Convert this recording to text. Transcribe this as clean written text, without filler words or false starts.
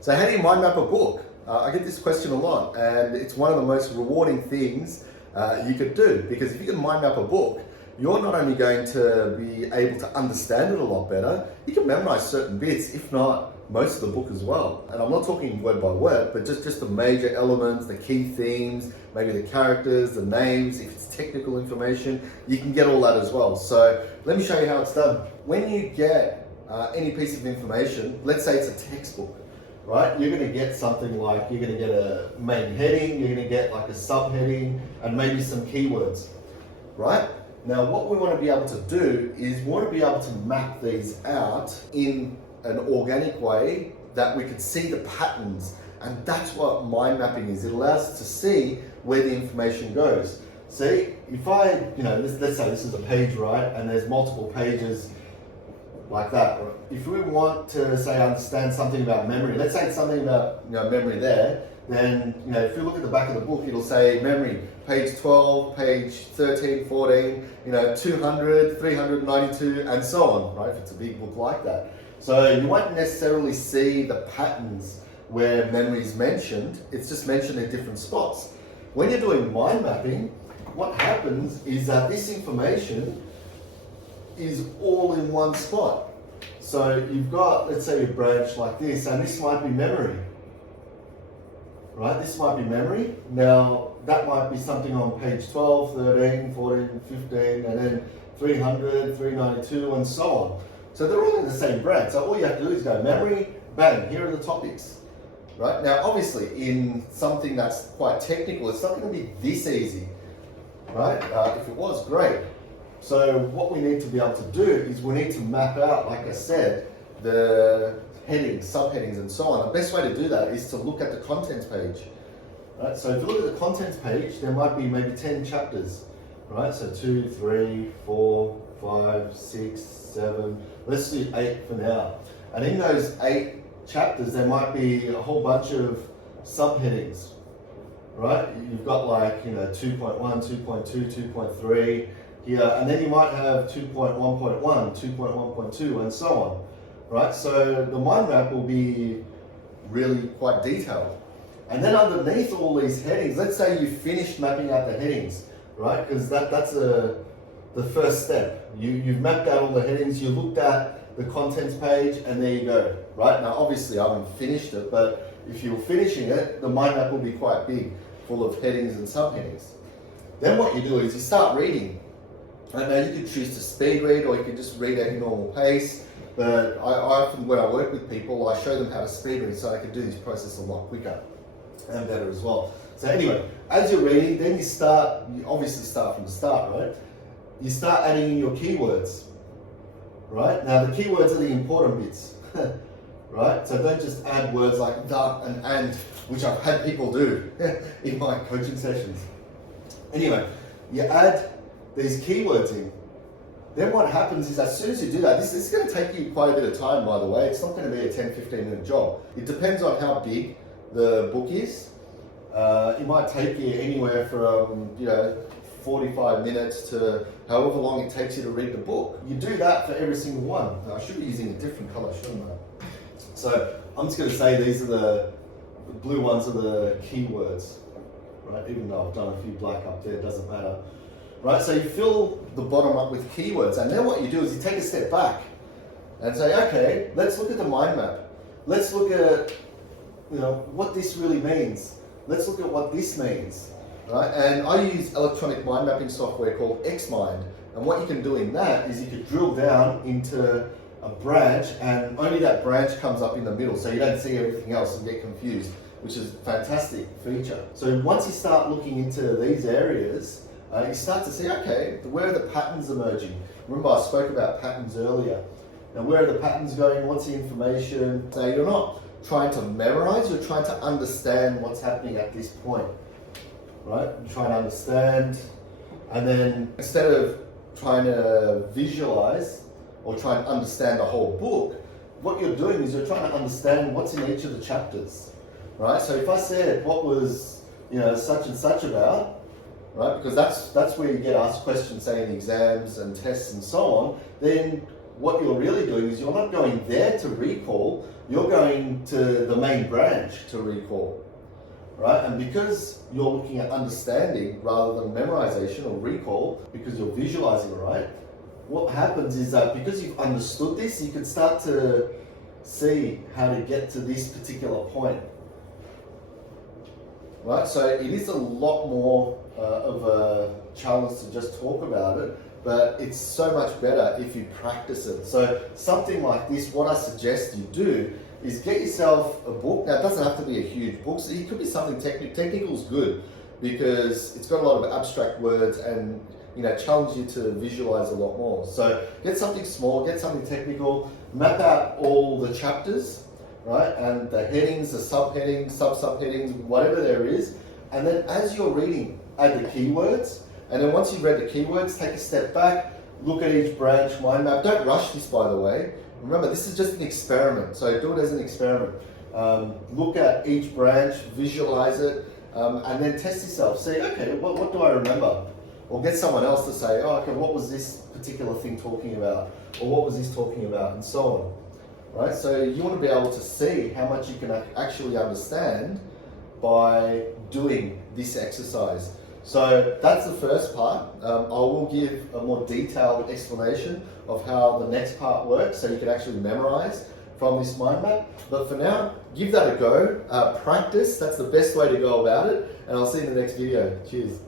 So how do you mind map a book? I get this question a lot, and it's one of the most rewarding things you could do, because if you can mind map a book, you're not only going to be able to understand it a lot better, you can memorize certain bits, if not most of the book as well. And I'm not talking word by word, but just the major elements, the key themes, maybe the characters, the names, if it's technical information, you can get all that as well. So let me show you how it's done. When you get any piece of information, let's say it's a textbook, right? You're going to get something like, you're going to get a main heading, you're going to get like a subheading, and maybe some keywords, right? Now, what we want to be able to do is we want to be able to map these out in an organic way that we could see the patterns, and that's what mind mapping is. It allows us to see where the information goes. See, if I, let's say this is a page, right, and there's multiple pages like that. If we want to say understand something about memory, let's say it's something about memory there, then if you look at the back of the book, it'll say memory, page 12, page 13, 14, 200, 392, and so on, right? If it's a big book like that. So you won't necessarily see the patterns where memory is mentioned, it's just mentioned in different spots. When you're doing mind mapping, what happens is that this information is all in one spot. So you've got, let's say, a branch like this, and this might be memory, right? This might be memory. Now, that might be something on page 12, 13, 14, 15, and then 300, 392, and so on. So they're all in the same branch. So all you have to do is go memory, bang, here are the topics, right? Now, obviously, in something that's quite technical, it's not going to be this easy, right? If it was, great. So what we need to be able to do is we need to map out, like I said, the headings, subheadings, and so on. The best way to do that is to look at the contents page, right? So if you look at the contents page, there might be maybe 10 chapters, right? So 2, 3, 4, 5, 6, 7, let's do 8 for now. And in those 8 chapters, there might be a whole bunch of subheadings, right? You've got like, 2.1, 2.2, 2.3, here, and then you might have 2.1.1, 2.1.2, and so on, right? So the mind map will be really quite detailed. And then underneath all these headings, let's say you finished mapping out the headings, right? Because that's the first step. You've mapped out all the headings, you looked at the contents page, and there you go, right? Now, obviously, I haven't finished it, but if you're finishing it, the mind map will be quite big, full of headings and subheadings. Then what you do is you start reading. I know you could choose to speed read, or you could just read at your normal pace, but I often, when I work with people, I show them how to speed read so I can do this process a lot quicker and better as well. So anyway, as you're reading, then you obviously start from the start, right? You start adding in your keywords, right? Now the keywords are the important bits, right? So don't just add words like the and, which I've had people do in my coaching sessions. Anyway, you add these keywords in. Then what happens is, as soon as you do that, this is going to take you quite a bit of time, by the way. It's not going to be a 10-15 minute job. It depends on how big the book is. It might take you anywhere from 45 minutes to however long it takes you to read the book. You do that for every single one. Now, I should be using a different color, shouldn't I? So I'm just going to say these are the blue ones are the keywords, right? Even though I've done a few black up there, it doesn't matter. Right, so you fill the bottom up with keywords, and then what you do is you take a step back and say, okay, let's look at the mind map. Let's look at what this really means. Let's look at what this means, right? And I use electronic mind mapping software called Xmind, and what you can do in that is you can drill down into a branch, and only that branch comes up in the middle, so you don't see everything else and get confused, which is a fantastic feature. So once you start looking into these areas, you start to see, okay, where are the patterns emerging? Remember, I spoke about patterns earlier. Now, where are the patterns going? What's the information? So you're not trying to memorize, you're trying to understand what's happening at this point, right? You're trying to understand, and then instead of trying to visualize or try and understand the whole book, what you're doing is you're trying to understand what's in each of the chapters, right? So if I said, what was, such and such about, right? Because that's where you get asked questions, say in exams and tests and so on. Then what you're really doing is you're not going there to recall, you're going to the main branch to recall, right? And because you're looking at understanding rather than memorization or recall, because you're visualizing, right? What happens is that because you've understood this, you can start to see how to get to this particular point, right? So it is a lot more of a challenge to just talk about it, but it's so much better if you practice it. So something like this, what I suggest you do is get yourself a book. Now, it doesn't have to be a huge book. So it could be something technical. Technical is good because it's got a lot of abstract words and challenge you to visualize a lot more. So get something small, get something technical, map out all the chapters, right? And the headings, the subheadings, sub-subheadings, whatever there is. And then as you're reading, add the keywords. And then once you've read the keywords, take a step back, look at each branch, mind map. Don't rush this, by the way. Remember, this is just an experiment. So do it as an experiment. Look at each branch, visualize it, and then test yourself. See, okay, what do I remember? Or get someone else to say, oh, okay, what was this particular thing talking about? Or what was this talking about? And so on, right? So you want to be able to see how much you can actually understand by doing this exercise. So that's the first part. I will give a more detailed explanation of how the next part works so you can actually memorize from this mind map. But for now, give that a go. Practice, that's the best way to go about it. And I'll see you in the next video. Cheers.